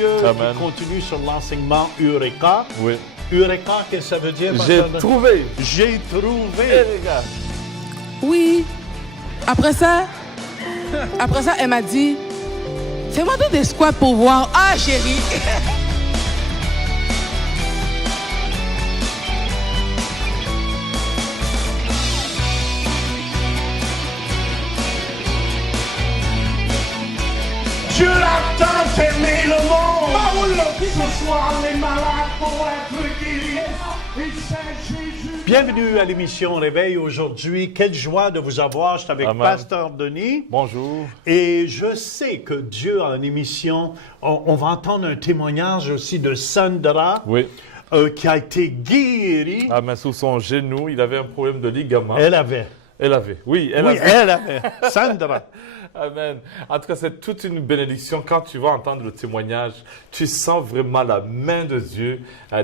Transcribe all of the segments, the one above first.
Mathieu Amen. qui continue sur l'enseignement Eureka. Oui. Eureka, qu'est-ce que ça veut dire? J'ai trouvé. J'ai Eh, trouvé. les gars. Oui. Après ça, elle m'a dit, fais-moi donc des squats pour voir. Ah, chérie. Dieu a tant aimé le monde. Ce soir, les malades vont être guéris. Et c'est Jésus. Bienvenue à l'émission Réveil aujourd'hui. Quelle joie de vous avoir. Je suis avec Amen. Pasteur Denis. Bonjour. Et je sais que Dieu a une émission. On va entendre un témoignage aussi de Sandra. Oui. Qui a été guérie. Ah, mais sous son genou, il avait un problème de ligament. Elle avait. Elle avait. Oui, elle Oui, avait. elle avait. Sandra. Amen. En tout cas, c'est toute une bénédiction. Quand tu vas entendre le témoignage, tu sens vraiment la main de Dieu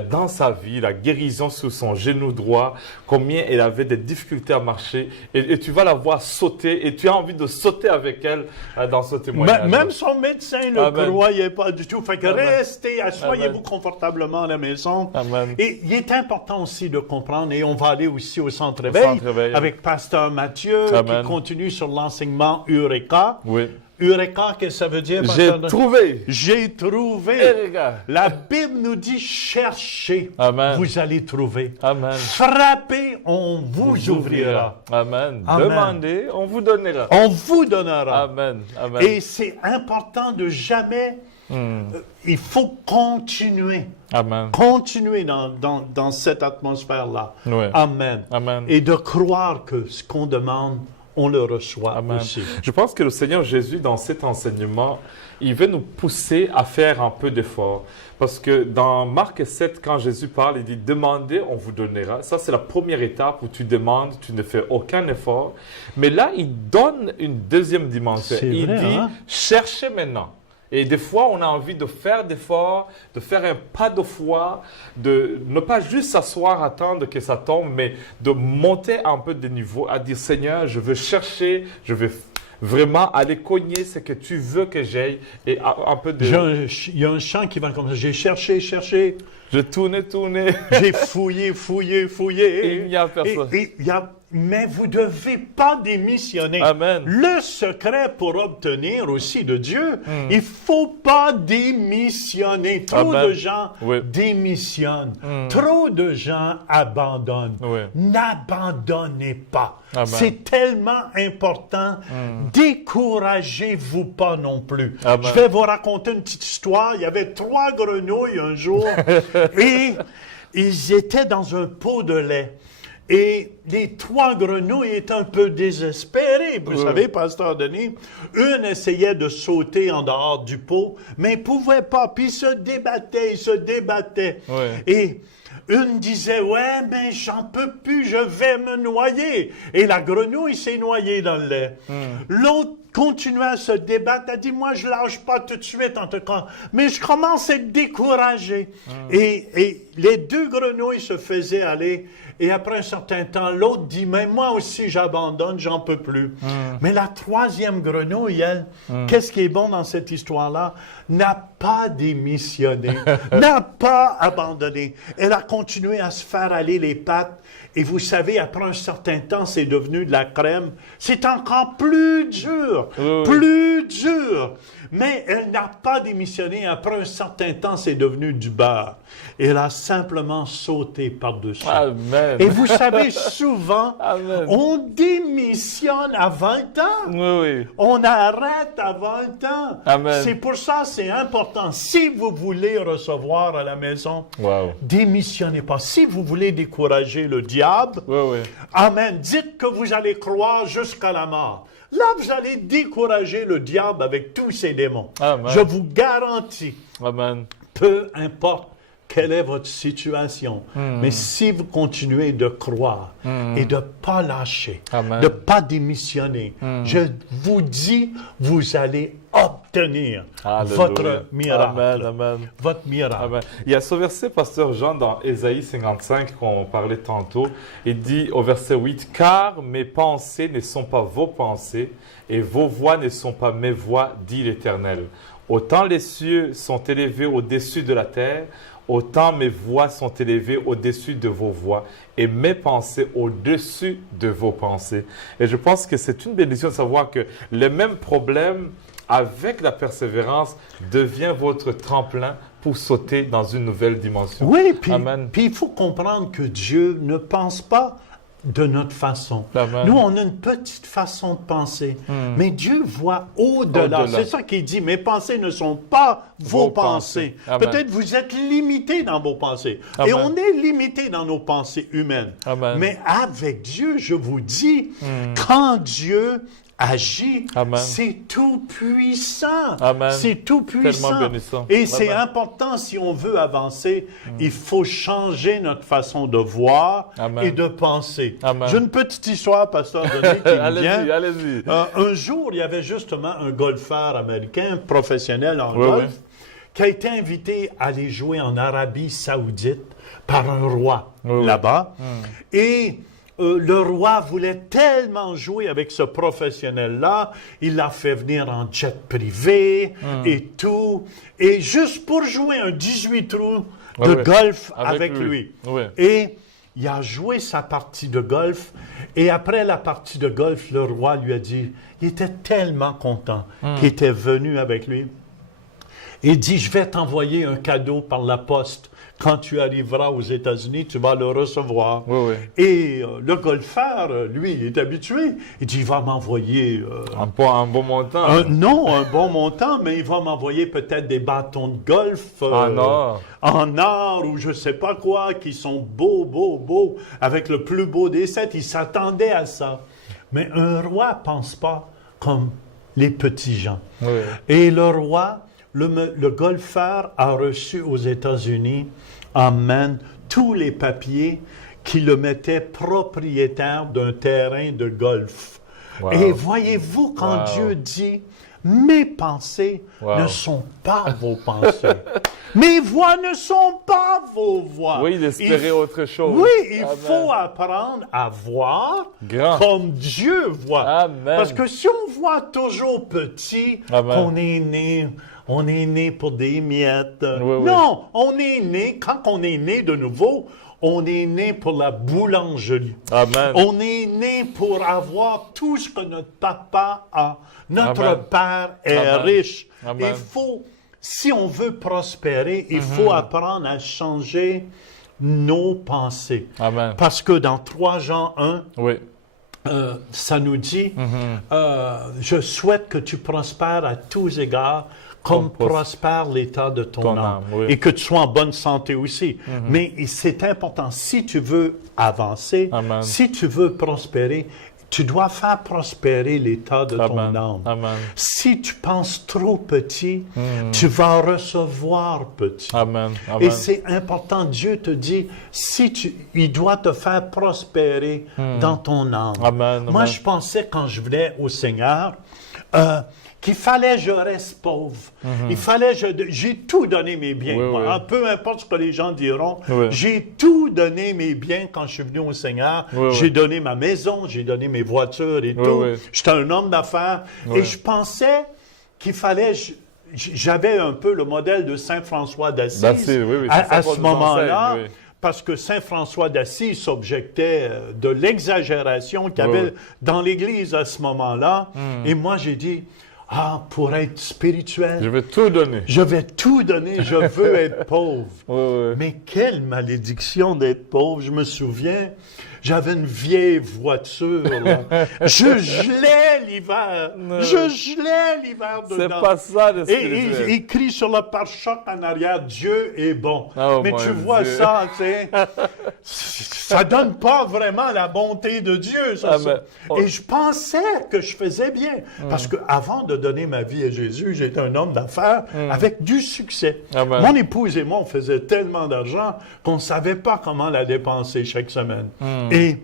dans sa vie, la guérison sous son genou droit, combien elle avait des difficultés à marcher. Et tu vas la voir sauter et tu as envie de sauter avec elle dans ce témoignage. Même son médecin ne Amen. croyait pas du tout. Fait que Amen. restez, asseyez-vous confortablement à la maison. Amen. Et il est important aussi de comprendre, et on va aller aussi au Centre Au Réveil, Centre Réveil. avec Pasteur Mathieu, Amen. qui continue sur l'enseignement Eureka. Oui. Eureka, qu'est-ce que ça veut dire? J'ai Pasteur? trouvé. J'ai trouvé. Eh, les gars. La Bible nous dit cherchez, Amen. vous allez trouver. Amen. Frappez, on vous ouvrira. Amen. Amen. Demandez, on vous donnera. On vous donnera. Amen. Amen. Et c'est important de jamais. Il faut continuer. Amen. Continuer dans cette atmosphère-là. Ouais. Amen. Amen. Et de croire que ce qu'on demande, on le reçoit Amen. aussi. Je pense que le Seigneur Jésus, dans cet enseignement, il veut nous pousser à faire un peu d'effort. Parce que dans Marc 7, quand Jésus parle, il dit « Demandez, on vous donnera ». Ça, c'est la première étape où tu demandes, tu ne fais aucun effort. Mais là, il donne une deuxième dimension. C'est Il vrai, dit hein? « Cherchez maintenant ». Et des fois, on a envie de faire d'efforts, de faire un pas de foi, de ne pas juste s'asseoir, attendre que ça tombe, mais de monter un peu de niveau, à dire Seigneur, je veux chercher, je veux vraiment aller cogner ce que tu veux que j'aille. Et un peu de... Il y a un chant qui va comme ça. J'ai cherché, cherché. Je tournais. J'ai fouillé, fouillé, fouillé. Et il n'y a personne. Mais vous ne devez pas démissionner. Amen. Le secret pour obtenir aussi de Dieu, il ne faut pas démissionner. Trop Amen. de gens Oui. démissionnent. Trop de gens abandonnent. Oui. N'abandonnez pas. Amen. C'est tellement important. Découragez-vous pas non plus. Amen. Je vais vous raconter une petite histoire. Il y avait 3 grenouilles un jour et ils étaient dans un pot de lait. Et les 3 grenouilles étaient un peu désespérées. Vous savez, Pasteur Denis, une essayait de sauter en dehors du pot, mais elle ne pouvait pas. Puis ils se débattaient. Ouais. Et une disait, ouais, mais j'en peux plus, je vais me noyer. Et la grenouille s'est noyée dans le lait. L'autre continuait à se débattre. Elle dit, moi, je lâche pas tout de suite, en tout cas. Mais je commence à être découragé. Et les 2 grenouilles se faisaient aller. Et après un certain temps, l'autre dit, mais moi aussi, j'abandonne, j'en peux plus. Mais la 3e grenouille, elle, qu'est-ce qui est bon dans cette histoire-là? N'a pas démissionné, n'a pas abandonné. Elle a continué à se faire aller les pattes. Et vous savez, après un certain temps, c'est devenu de la crème. C'est encore plus dur, plus dur. Mais elle n'a pas démissionné. Après un certain temps, c'est devenu du beurre. Elle a simplement sauté par-dessus. Amen. Et vous savez, souvent, Amen. on démissionne à 20 ans. Oui. On arrête à 20 ans. Amen. C'est pour ça que c'est important. Si vous voulez recevoir à la maison, Wow. démissionnez pas. Si vous voulez décourager le diable, Oui. amen, dites que vous allez croire jusqu'à la mort. Là, vous allez décourager le diable avec tous ses démons. Amen. Je vous garantis, Amen. peu importe quelle est votre situation, mais si vous continuez de croire et de ne pas lâcher, Amen. de ne pas démissionner, je vous dis, vous allez obtenir obtenir Alléluia. votre miracle. Amen, amen. Votre miracle. Amen. Il y a ce verset, Pasteur Jean, dans Ésaïe 55, qu'on parlait tantôt. Il dit au verset 8, « Car mes pensées ne sont pas vos pensées, et vos voix ne sont pas mes voix, dit l'Éternel. Autant les cieux sont élevés au-dessus de la terre, autant mes voix sont élevées au-dessus de vos voix et mes pensées au-dessus de vos pensées. » Et je pense que c'est une bénédiction de savoir que les mêmes problèmes, avec la persévérance, devient votre tremplin pour sauter dans une nouvelle dimension. Oui, Amen. puis il faut comprendre que Dieu ne pense pas de notre façon. Amen. Nous, on a une petite façon de penser, mais Dieu voit au-delà. Au-delà. C'est ça qu'il dit, mes pensées ne sont pas vos pensées. Amen. Peut-être vous êtes limité dans vos pensées. Amen. Et on est limité dans nos pensées humaines. Amen. Mais avec Dieu, je vous dis, quand Dieu agit, Amen. c'est tout puissant. Amen. C'est tout puissant. Tellement bénissant. Et c'est Amen. important, si on veut avancer, il faut changer notre façon de voir Amen. et de penser. Amen. J'ai une petite histoire, Pasteur Denis, qui me Allez-y, vient. allez-y. Un jour, il y avait justement un golfeur américain, professionnel en Oui, golf, oui. qui a été invité à aller jouer en Arabie Saoudite par un roi Oui, oui. là-bas. Et le roi voulait tellement jouer avec ce professionnel-là, il l'a fait venir en jet privé et tout. Et juste pour jouer un 18 trous de oui. golf Avec avec lui. lui. Oui. Et il a joué sa partie de golf. Et après la partie de golf, le roi lui a dit, il était tellement content qu'il était venu avec lui. Il dit, je vais t'envoyer un cadeau par la poste. Quand tu arriveras aux États-Unis, tu vas le recevoir. Oui, oui. Et le golfeur, lui, il est habitué. Il dit, il va m'envoyer... Un bon montant. non, un bon montant, mais il va m'envoyer peut-être des bâtons de golf En or. en or ou je sais pas quoi, qui sont beaux, avec le plus beau des sept. Il s'attendait à ça. Mais un roi pense pas comme les petits gens. Oui. Et le roi, le golfeur a reçu aux États-Unis, amène tous les papiers qui le mettaient propriétaire d'un terrain de golf. Wow. Et voyez-vous, quand Wow. Dieu dit, mes pensées Wow. ne sont pas vos pensées. Mes voix ne sont pas vos voix. Oui, il espérait autre chose. Oui, il Amen. faut apprendre à voir Grand. comme Dieu voit. Amen. Parce que si on voit toujours petit, Amen. on est né pour des miettes. Oui, oui. Non, on est né, quand on est né de nouveau, on est né pour la boulangerie. Amen. On est né pour avoir tout ce que notre papa a. Notre Amen. père est Amen. riche. Amen. Il faut, si on veut prospérer, il faut apprendre à changer nos pensées. Amen. Parce que dans 3 Jean 1, Oui. ça nous dit, je souhaite que tu prospères à tous égards, comme prospère l'état de ton âme. Oui. Et que tu sois en bonne santé aussi. Mais c'est important, si tu veux avancer, Amen. si tu veux prospérer, tu dois faire prospérer l'état de ton Amen. âme. Amen. Si tu penses trop petit, tu vas recevoir petit. Amen. Et Amen. c'est important, Dieu te dit, il doit te faire prospérer dans ton âme. Amen, Moi, amen. je pensais quand je venais au Seigneur, qu'il fallait que je reste pauvre. Il fallait j'ai tout donné mes biens. Oui, moi, oui. hein, peu importe ce que les gens diront, Oui. j'ai tout donné mes biens quand je suis venu au Seigneur. Oui, J'ai oui. donné ma maison, j'ai donné mes voitures et Oui, tout. oui. J'étais un homme d'affaires. Oui. Et je pensais qu'il fallait... J'avais un peu le modèle de Saint François d'Assise D'Assise, oui, oui, c'est ça à qu'on ce nous moment-là, enseigne, oui. parce que Saint François d'Assise s'objectait de l'exagération qu'il y avait Oui. dans l'Église à ce moment-là. Et moi, j'ai dit, pour être spirituel, Je vais tout donner. je vais tout donner, je veux être pauvre. Oui, oui. Mais quelle malédiction d'être pauvre. Je me souviens, j'avais une vieille voiture. Là. Je gelais l'hiver. Je gelais l'hiver C'est dedans. pas ça le Et spirituel. il écrit sur le pare-choc en arrière, Dieu est bon. Oh, Mais mon tu vois Dieu. ça, tu sais, ça donne pas vraiment la bonté de Dieu. Ça, Ah, ça. mais- oh. Et je pensais que je faisais bien. Parce que avant de donner ma vie à Jésus, j'étais un homme d'affaires avec du succès. Amen. Mon épouse et moi, on faisait tellement d'argent qu'on ne savait pas comment la dépenser chaque semaine. Et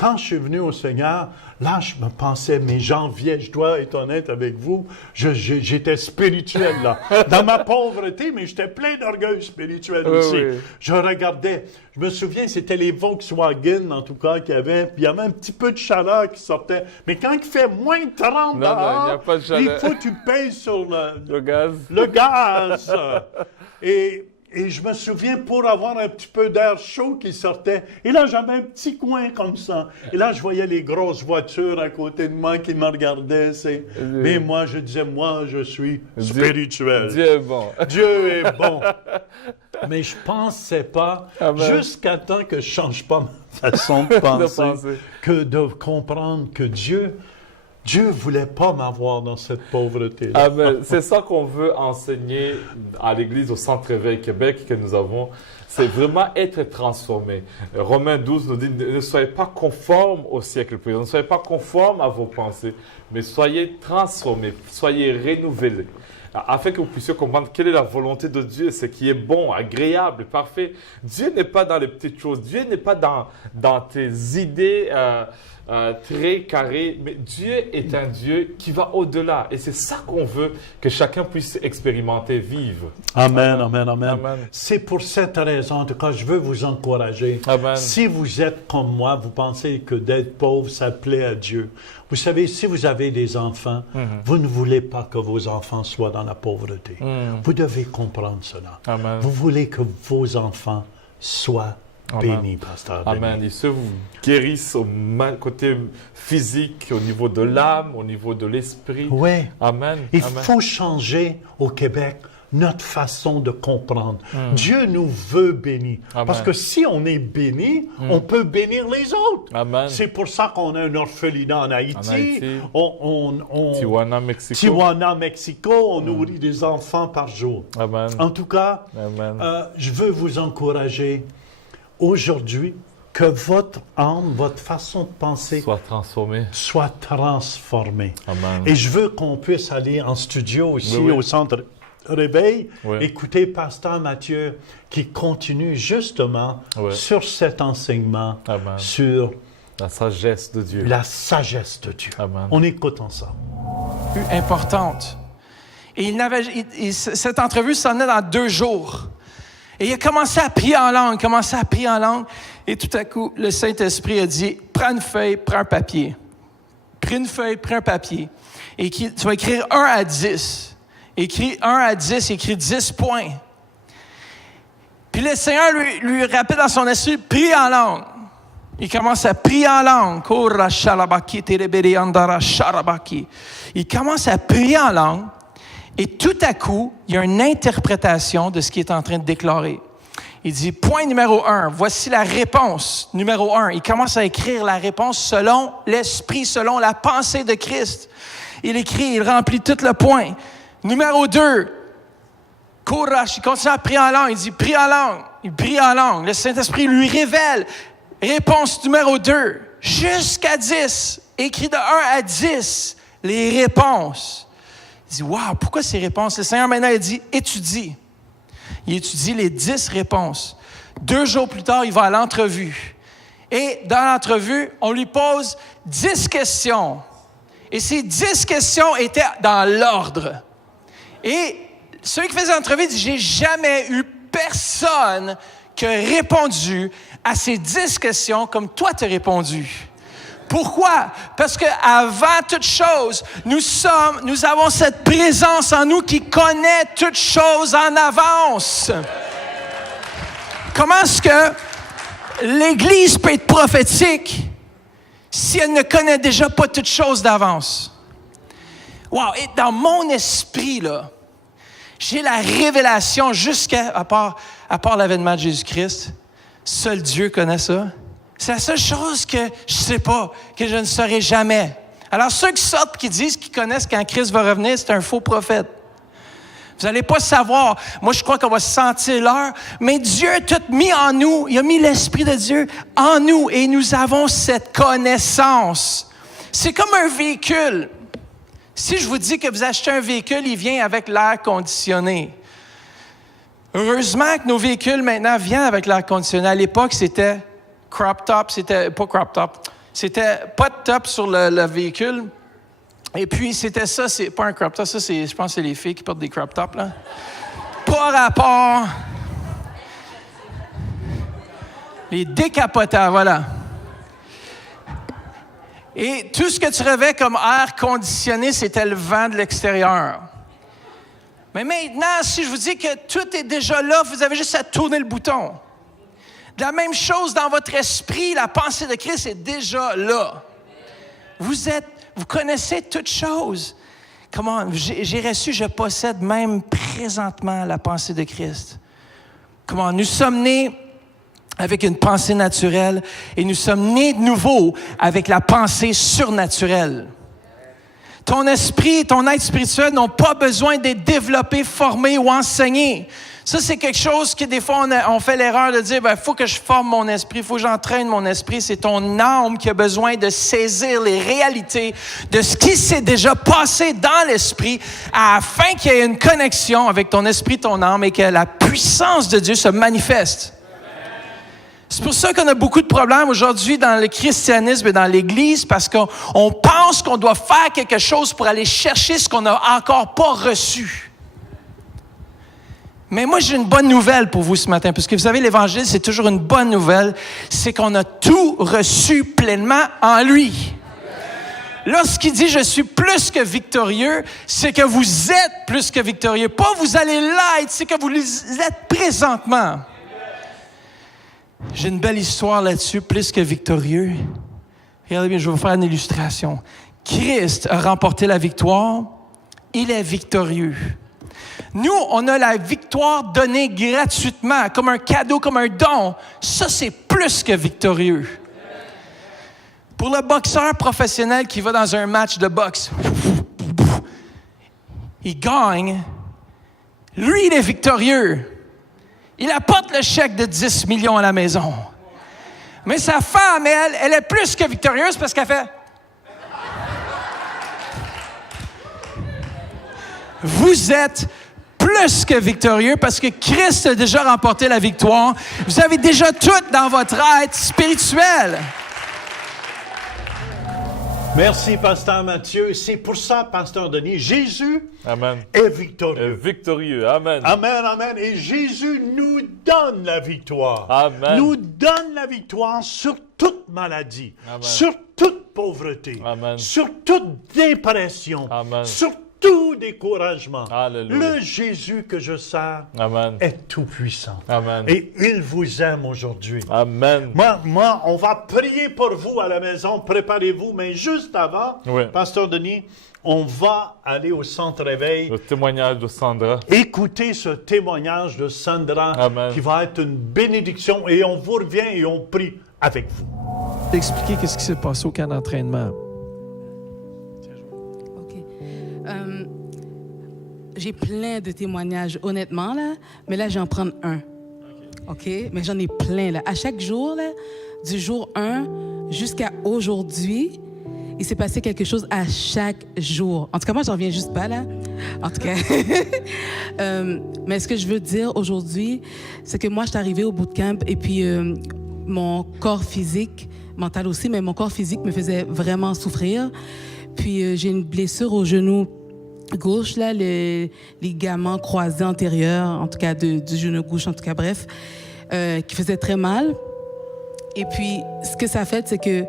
quand je suis venu au Seigneur, là, je me pensais, mais j'enviais, je dois être honnête avec vous, j'étais spirituel, là. Dans ma pauvreté, mais j'étais plein d'orgueil spirituel aussi. Oui. Je regardais, je me souviens, c'était les Volkswagen, en tout cas, qu'il y avait, puis il y avait un petit peu de chaleur qui sortait. Mais quand il fait moins de 30 Non, il n'y a dehors, pas de chaleur. il faut que tu payes sur Le gaz. le gaz. Et je me souviens, pour avoir un petit peu d'air chaud qui sortait, et là, j'avais un petit coin comme ça. Et là, je voyais les grosses voitures à côté de moi qui me regardaient. Mais moi, je disais, moi, je suis spirituel. Dieu est bon. Dieu est bon. Mais je pensais pas, Amen. jusqu'à temps que je change pas ma façon de penser, penser. que de comprendre que Dieu voulait pas m'avoir dans cette pauvreté-là. Amen. C'est ça qu'on veut enseigner à l'Église au Centre Éveil Québec que nous avons. C'est vraiment être transformé. Romains 12 nous dit, ne soyez pas conformes au siècle présent, ne soyez pas conformes à vos pensées, mais soyez transformés, soyez renouvelés, afin que vous puissiez comprendre quelle est la volonté de Dieu, ce qui est bon, agréable, parfait. Dieu n'est pas dans les petites choses, Dieu n'est pas dans tes idées très carrées, mais Dieu est un Dieu qui va au-delà. Et c'est ça qu'on veut que chacun puisse expérimenter, vivre. Amen, amen, amen. Amen. C'est pour cette raison, en tout cas, je veux vous encourager. Amen. Si vous êtes comme moi, vous pensez que d'être pauvre, ça plaît à Dieu. Vous savez, si vous avez des enfants, vous ne voulez pas que vos enfants soient dans la pauvreté. Vous devez comprendre cela. Amen. Vous voulez que vos enfants soient Amen. bénis, pasteur. Amen. bénis. Et ceux vous guérissent au côté physique, au niveau de l'âme, au niveau de l'esprit. Oui. Amen. Il Amen. faut changer au Québec notre façon de comprendre. Dieu nous veut bénis. Amen. Parce que si on est béni, on peut bénir les autres. Amen. C'est pour ça qu'on a un orphelinat en Haïti. En Haïti. Tijuana, Tijuana, Mexico. Mexico, on nourrit des enfants par jour. Amen. En tout cas, Amen. je veux vous encourager aujourd'hui que votre âme, votre façon de penser Sois transformé. soit transformée. Amen. Et je veux qu'on puisse aller en studio ici Oui, oui. au Centre Réveil, Oui. écouter Pasteur Mathieu qui continue justement Oui. sur cet enseignement, Amen. sur La sagesse de Dieu. la sagesse de Dieu. Amen. On écoute ensemble. Importante. Et cette entrevue s'en est dans 2 jours. Et il a commencé à prier en langue, Et tout à coup, le Saint-Esprit a dit, prends une feuille, prends un papier. Pris une feuille, prends un papier. Et tu vas écrire 1 à 10. Écris 1 à 10, écris 10 points. Puis le Seigneur lui rappelle dans son esprit, prie en langue. Il commence à prier en langue. Il commence à prier en langue. Et tout à coup, il y a une interprétation de ce qu'il est en train de déclarer. Il dit, point numéro 1, voici la réponse. Numéro 1, il commence à écrire la réponse selon l'esprit, selon la pensée de Christ. Il écrit, il remplit tout le point. Numéro 2, courage, il continue à prier en langue. Il dit, prie en langue. Il prie en langue. Le Saint-Esprit lui révèle. Réponse numéro 2, jusqu'à 10. Écrit de 1 à 10, les réponses. Il dit, wow, pourquoi ces réponses? Le Seigneur maintenant, il dit, étudie. Il étudie les 10 réponses. 2 jours plus tard, il va à l'entrevue. Et dans l'entrevue, on lui pose 10 questions. Et ces 10 questions étaient dans l'ordre. Et celui qui faisait l'entrevue dit, j'ai jamais eu personne qui a répondu à ces 10 questions comme toi t'as répondu. Pourquoi? Parce qu'avant toute chose, nous avons cette présence en nous qui connaît toute chose en avance. Comment est-ce que l'Église peut être prophétique si elle ne connaît déjà pas toute chose d'avance? Wow! Et dans mon esprit, là, j'ai la révélation à part l'avènement de Jésus-Christ. Seul Dieu connaît ça. C'est la seule chose que je ne sais pas, que je ne saurai jamais. Alors, ceux qui sortent et qui disent qu'ils connaissent quand Christ va revenir, c'est un faux prophète. Vous n'allez pas savoir. Moi, je crois qu'on va sentir l'heure. Mais Dieu a tout mis en nous. Il a mis l'Esprit de Dieu en nous. Et nous avons cette connaissance. C'est comme un véhicule. Si je vous dis que vous achetez un véhicule, il vient avec l'air conditionné. Heureusement que nos véhicules maintenant viennent avec l'air conditionné. À l'époque, c'était crop top, c'était pas crop top. C'était pas de top sur le véhicule. Et puis, c'était ça, c'est pas un crop top. Ça, je pense que c'est les filles qui portent des crop tops, là. Pas rapport. Les décapotants, voilà. Et tout ce que tu rêvais comme air conditionné, c'était le vent de l'extérieur. Mais maintenant, si je vous dis que tout est déjà là, vous avez juste à tourner le bouton. De la même chose dans votre esprit, la pensée de Christ est déjà là. Vous connaissez toutes choses. Comment j'ai reçu, je possède même présentement la pensée de Christ. Comment nous sommes nés avec une pensée naturelle et nous sommes nés de nouveau avec la pensée surnaturelle. Ton esprit et ton être spirituel n'ont pas besoin d'être développés, formés ou enseignés. Ça, c'est quelque chose que des fois, on fait l'erreur de dire, il faut que je forme mon esprit, il faut que j'entraîne mon esprit. C'est ton âme qui a besoin de saisir les réalités de ce qui s'est déjà passé dans l'esprit afin qu'il y ait une connexion avec ton esprit, ton âme et que la puissance de Dieu se manifeste. C'est pour ça qu'on a beaucoup de problèmes aujourd'hui dans le christianisme et dans l'Église parce qu'on pense qu'on doit faire quelque chose pour aller chercher ce qu'on n'a encore pas reçu. Mais moi, j'ai une bonne nouvelle pour vous ce matin, parce que vous savez, l'Évangile, c'est toujours une bonne nouvelle, c'est qu'on a tout reçu pleinement en lui. Lorsqu'il dit « je suis plus que victorieux », c'est que vous êtes plus que victorieux. Pas vous allez l'être, c'est que vous l'êtes présentement. J'ai une belle histoire là-dessus, plus que victorieux. Regardez bien, je vais vous faire une illustration. Christ a remporté la victoire, il est victorieux. Nous, on a la victoire donnée gratuitement, comme un cadeau, comme un don. Ça, c'est plus que victorieux. Pour le boxeur professionnel qui va dans un match de boxe, il gagne. Lui, il est victorieux. Il apporte le chèque de 10 millions à la maison. Mais sa femme, elle est plus que victorieuse parce qu'elle fait... Vous êtes plus que victorieux parce que Christ a déjà remporté la victoire. Vous avez déjà tout dans votre être spirituel. Merci, Pasteur Mathieu. C'est pour ça, Pasteur Denis, Jésus Amen. est victorieux. Victorieux. Amen. Amen, amen. Et Jésus nous donne la victoire. Amen. Nous donne la victoire sur toute maladie, Amen. sur toute pauvreté, Amen. sur toute dépression, Amen. sur tout découragement. Alléluia. Le Jésus que je sers Amen. est tout-puissant. Amen. Et il vous aime aujourd'hui. Amen. Moi, on va prier pour vous à la maison. Préparez-vous. Mais juste avant, Oui. Pasteur Denis, on va aller au centre réveil. Le témoignage de Sandra. Écoutez ce témoignage de Sandra Amen. qui va être une bénédiction. Et on vous revient et on prie avec vous. Expliquer qu'est-ce qui s'est passé au camp d'entraînement. J'ai plein de témoignages, honnêtement, là, mais là, j'en prends un. OK? Mais j'en ai plein, là. À chaque jour, là, du jour 1 jusqu'à aujourd'hui, il s'est passé quelque chose à chaque jour. En tout cas, moi, j'en reviens juste pas, là. En tout cas. Mais ce que je veux dire aujourd'hui, c'est que moi, je suis arrivée au bootcamp et puis mon corps physique, mental aussi, mais mon corps physique me faisait vraiment souffrir. Puis j'ai une blessure au genou gauche, là, les ligaments croisés antérieurs, en tout cas du genou gauche, en tout cas, bref, qui faisait très mal. Et puis, ce que ça fait, c'est que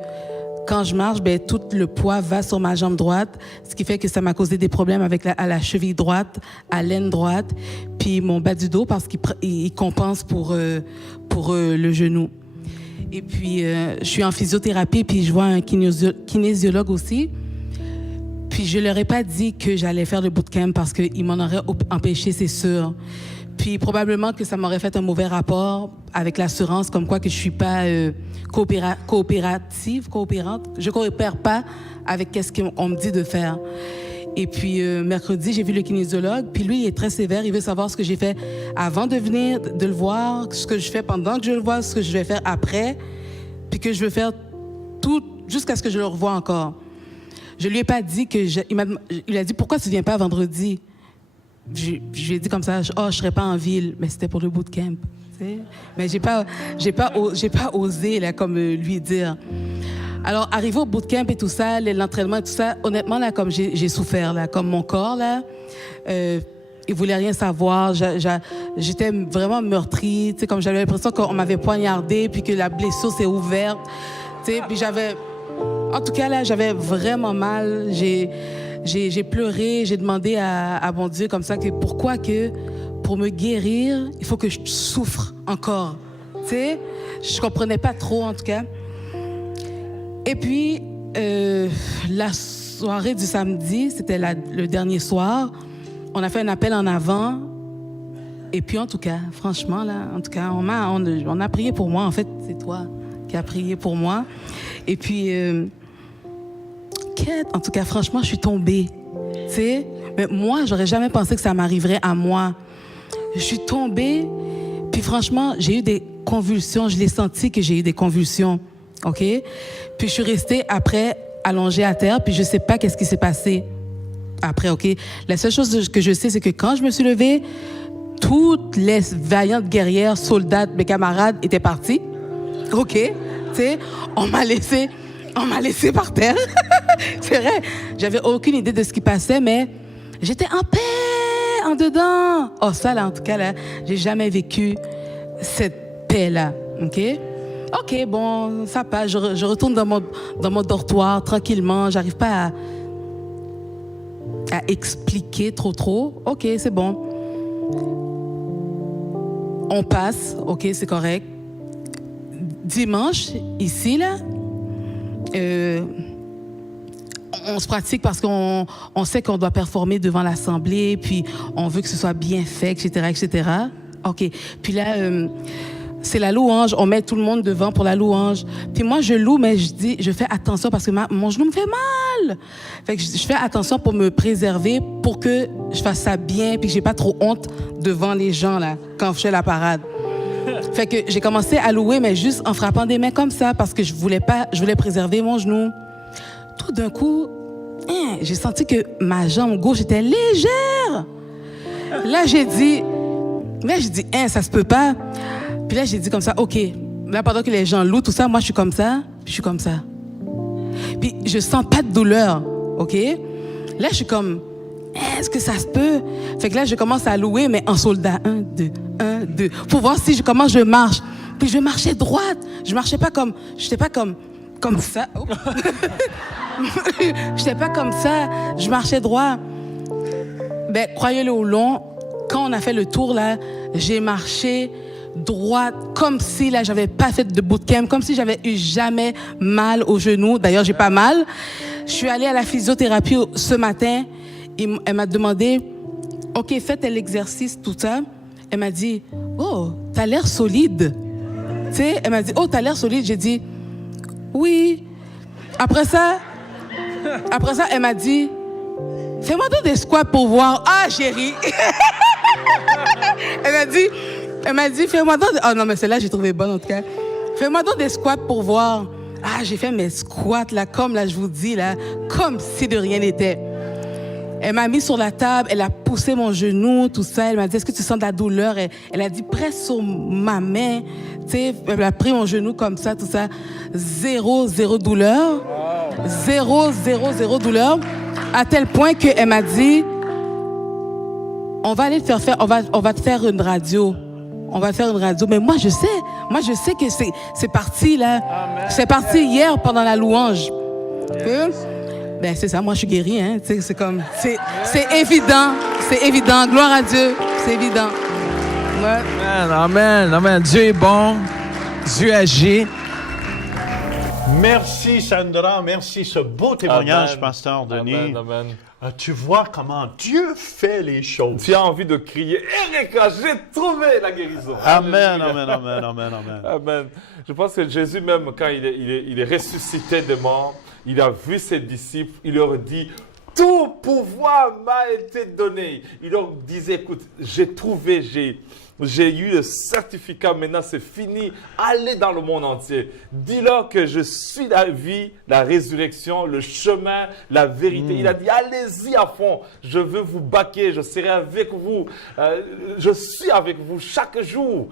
quand je marche, ben, tout le poids va sur ma jambe droite, ce qui fait que ça m'a causé des problèmes avec à la cheville droite, à l'aine droite, puis mon bas du dos, parce qu'il compense pour le genou. Et puis, je suis en physiothérapie, puis je vois un kinésiologue aussi. Puis je leur ai pas dit que j'allais faire le bootcamp parce qu'ils m'en auraient empêché, c'est sûr. Puis probablement que ça m'aurait fait un mauvais rapport avec l'assurance, comme quoi que je suis pas coopérante. Je coopère pas avec qu'est-ce qu'on me dit de faire. Et puis mercredi, j'ai vu le kinésiologue, puis lui, il est très sévère. Il veut savoir ce que j'ai fait avant de venir, de le voir, ce que je fais pendant que je le vois, ce que je vais faire après, puis que je veux faire tout jusqu'à ce que je le revoie encore. Je lui ai pas dit que il a dit pourquoi tu viens pas vendredi. Je lui ai dit comme ça, je serais pas en ville, mais c'était pour le bootcamp. Tu sais? Mais j'ai pas osé là comme lui dire. Alors, arrivé au bootcamp et tout ça, l'entraînement et tout ça, honnêtement, là, comme j'ai souffert, là, comme mon corps, là, il voulait rien savoir. J'étais vraiment meurtrie, tu sais, comme j'avais l'impression qu'on m'avait poignardé, puis que la blessure s'est ouverte, tu sais, puis en tout cas, là, j'avais vraiment mal. J'ai pleuré, j'ai demandé à mon Dieu comme ça que pourquoi que pour me guérir, il faut que je souffre encore. Tu sais, je comprenais pas trop en tout cas. Et puis la soirée du samedi, c'était le dernier soir. On a fait un appel en avant. Et puis en tout cas, franchement là, en tout cas, on a prié pour moi. En fait, c'est toi qui as prié pour moi. Et puis en tout cas, franchement, je suis tombée. Tu sais, mais moi, j'aurais jamais pensé que ça m'arriverait à moi. Je suis tombée, puis franchement, j'ai eu des convulsions. Je l'ai senti que j'ai eu des convulsions, OK? Puis je suis restée après allongée à terre, puis je sais pas qu'est-ce qui s'est passé après, OK? La seule chose que je sais, c'est que quand je me suis levée, toutes les vaillantes guerrières, soldats, mes camarades étaient partis, OK? Tu sais, on m'a laissé par terre. C'est vrai, j'avais aucune idée de ce qui passait, mais j'étais en paix, en dedans. Oh, ça, là, en tout cas, là, j'ai jamais vécu cette paix-là, OK? OK, bon, ça passe. Je retourne dans mon dortoir tranquillement. J'arrive pas à expliquer trop. OK, c'est bon. On passe, OK, c'est correct. Dimanche, ici, là, on se pratique parce qu'on sait qu'on doit performer devant l'Assemblée, puis on veut que ce soit bien fait, etc. OK. Puis là, c'est la louange. On met tout le monde devant pour la louange. Puis moi, je loue, mais je fais attention parce que mon genou me fait mal. Fait que je fais attention pour me préserver, pour que je fasse ça bien, puis que j'ai pas trop honte devant les gens, là, quand je fais la parade. Fait que j'ai commencé à louer, mais juste en frappant des mains comme ça, parce que je voulais préserver mon genou. Tout d'un coup, j'ai senti que ma jambe gauche était légère. Là, j'ai dit, ça se peut pas. Puis là, j'ai dit comme ça, OK. Là, pendant que les gens louent, tout ça, moi, je suis comme ça, puis je suis comme ça. Puis je sens pas de douleur, OK? Là, je suis comme, est-ce que ça se peut? Fait que là, je commence à louer, mais en soldat. 1, 2, 1, 2. Pour voir comment je marche. Puis je marchais droite. Je marchais pas comme, j'étais pas comme ça. Oh. J'étais pas comme ça. Je marchais droit. Ben, croyez-le ou non, quand on a fait le tour, là, j'ai marché droite, comme si, là, j'avais pas fait de bootcamp, comme si j'avais eu jamais mal au genou. D'ailleurs, j'ai pas mal. Je suis allée à la physiothérapie ce matin. Elle m'a demandé, OK, faites l'exercice, tout ça. Elle m'a dit, oh, t'as l'air solide. Tu sais, elle m'a dit, oh, t'as l'air solide. J'ai dit, oui. Après ça, elle m'a dit, fais-moi donc des squats pour voir. Ah, chérie. Elle m'a dit, fais-moi donc... Oh non, mais celle-là, j'ai trouvé bonne, en tout cas. Fais-moi donc des squats pour voir. Ah, j'ai fait mes squats, là, comme, là, je vous dis, là, comme si de rien n'était. Elle m'a mis sur la table, elle a poussé mon genou, tout ça. Elle m'a dit, est-ce que tu sens de la douleur? Elle a dit, presse sur ma main. Tu sais, elle a pris mon genou comme ça, tout ça. Zéro douleur. Wow. Zéro douleur. À tel point qu'elle m'a dit, on va aller on va te faire une radio. On va faire une radio. Mais moi, je sais que c'est parti, là. Amen. C'est parti hier pendant la louange. Yes. Ben, c'est ça, moi, je suis guérie, hein. C'est comme, c'est évident. Gloire à Dieu. C'est évident. Ouais. Amen. Dieu est bon. Dieu agit. Merci, Sandra. Merci, ce beau témoignage, Amen. Pasteur Denis. Amen. Tu vois comment Dieu fait les choses. Tu as envie de crier, Erika, j'ai trouvé la guérison. Amen. Amen. Je pense que Jésus, même quand il est ressuscité de mort, il a vu ses disciples, il leur dit, tout pouvoir m'a été donné. Il leur disait, écoute, j'ai trouvé, j'ai eu le certificat, maintenant c'est fini. Allez dans le monde entier. Dis-leur que je suis la vie, la résurrection, le chemin, la vérité. Il a dit, allez-y à fond. Je veux vous baquer, je serai avec vous. Je suis avec vous chaque jour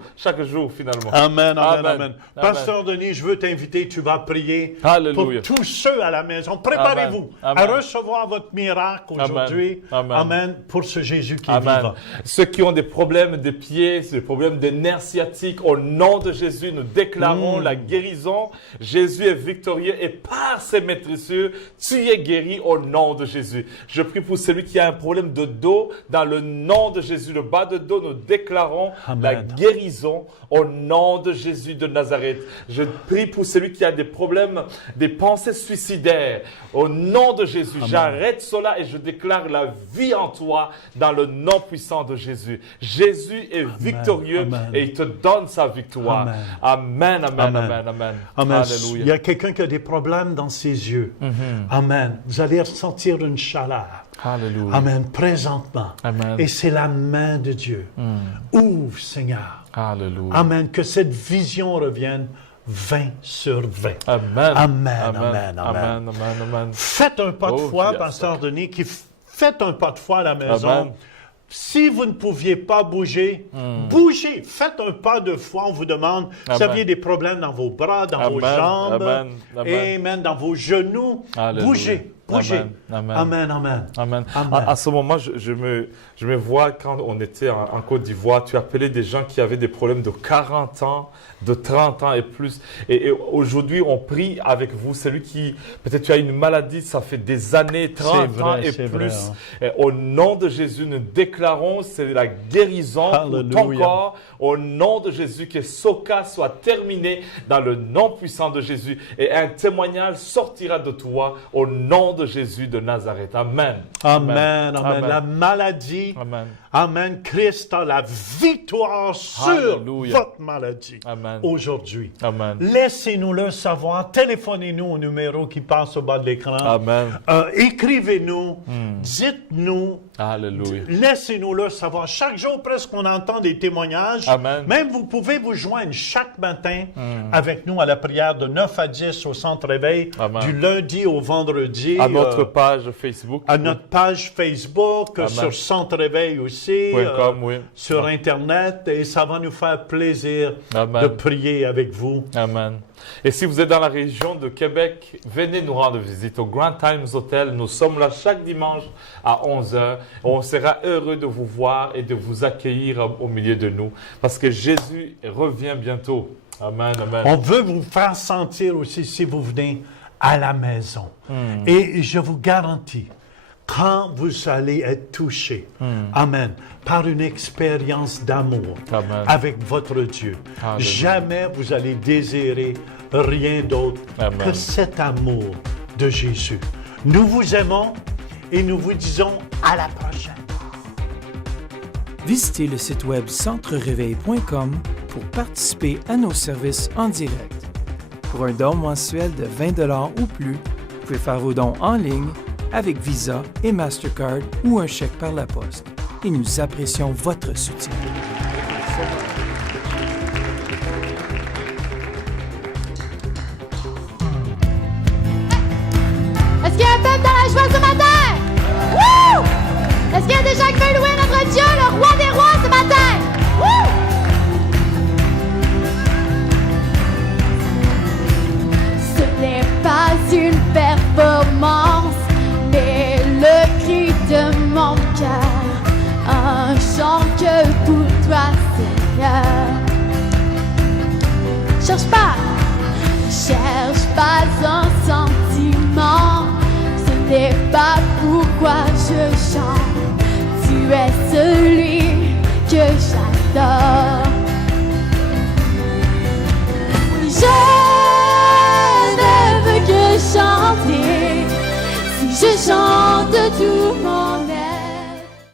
finalement. Amen, amen, amen. Pasteur Denis, je veux t'inviter, tu vas prier Alléluia. pour tous ceux à la maison. Préparez-vous à recevoir votre miracle aujourd'hui. Amen. Pour ce Jésus qui est vivant. Ceux qui ont des problèmes des pieds, des problèmes des nerfs sciatiques, au nom de Jésus, nous déclarons la guérison. Jésus est victorieux et par ses maîtrissures, tu es guéri au nom de Jésus. Je prie pour celui qui a un problème de dos, dans le nom de Jésus, le bas de dos, nous déclarons la guérison au nom de Jésus de Nazareth. Je prie pour celui qui a des problèmes, des pensées suicidaires. Au nom de Jésus, j'arrête cela et je déclare la vie en toi dans le nom puissant de Jésus. Jésus est victorieux et il te donne sa victoire. Amen, amen, amen, amen. Alléluia. Il y a quelqu'un qui a des problèmes dans ses yeux. Amen. Vous allez ressentir une chaleur. Alléluia. Amen. Présentement. Amen. Et c'est la main de Dieu. Ouvre, Seigneur. Alléluia. Amen. Que cette vision revienne 20 sur 20. Amen. Amen, amen, amen. Amen. Faites un pas de foi, Pasteur Denis, faites un pas de foi à la maison. Amen. Si vous ne pouviez pas bouger, bougez. Faites un pas de foi. On vous demande, vous aviez des problèmes dans vos bras, dans vos jambes, amen, dans vos genoux. Alléluia. Bougez. Bougez. Amen. Amen, amen. Amen. À ce moment, je me vois quand on était en Côte d'Ivoire, tu appelais des gens qui avaient des problèmes de 40 ans, de 30 ans et plus. Et aujourd'hui, on prie avec vous. Celui qui, peut-être tu as une maladie, ça fait des années, 30 ans et plus. Vrai, hein. Et au nom de Jésus, nous déclarons, c'est la guérison pour ton corps. Au nom de Jésus, que Soka soit terminé dans le nom puissant de Jésus. Et un témoignage sortira de toi au nom de Jésus de Nazareth. Amen. Amen. Amen. La maladie. Amen. Christ a la victoire sur votre maladie. Aujourd'hui. Laissez-nous le savoir. Téléphonez-nous au numéro qui passe au bas de l'écran. Écrivez-nous. Dites-nous. Alléluia. Laissez-nous le savoir. Chaque jour, presque, on entend des témoignages. Même vous pouvez vous joindre chaque matin avec nous à la prière de 9 à 10 au Centre Réveil, du lundi au vendredi. À notre page Facebook. À notre page Facebook, sur Centre Réveil aussi, sur Internet. Et ça va nous faire plaisir de prier avec vous. Amen. Et si vous êtes dans la région de Québec, venez nous rendre visite au Grand Times Hotel. Nous sommes là chaque dimanche à 11h. On sera heureux de vous voir et de vous accueillir au milieu de nous parce que Jésus revient bientôt. Amen, amen. On veut vous faire sentir aussi si vous venez à la maison. Et je vous garantis, quand vous allez être touché, amen, par une expérience d'amour avec votre Dieu, jamais vous allez désirer rien d'autre que cet amour de Jésus. Nous vous aimons et nous vous disons à la prochaine. Visitez le site web centrereveil.com pour participer à nos services en direct. Pour un don mensuel de 20 $ ou plus, vous pouvez faire vos dons en ligne avec Visa et Mastercard ou un chèque par la poste. Et nous apprécions votre soutien. Est-ce qu'il y a un peuple dans la joie ce matin? Wouh! Est-ce qu'il y a des gens qui veulent louer notre Dieu, le roi des rois, ce matin? Wouh! Ce n'est pas une performance, mais le cri de mon cœur, un chant que pour toi, Seigneur. Cherche pas un sentiment, ce n'est pas pourquoi je chante.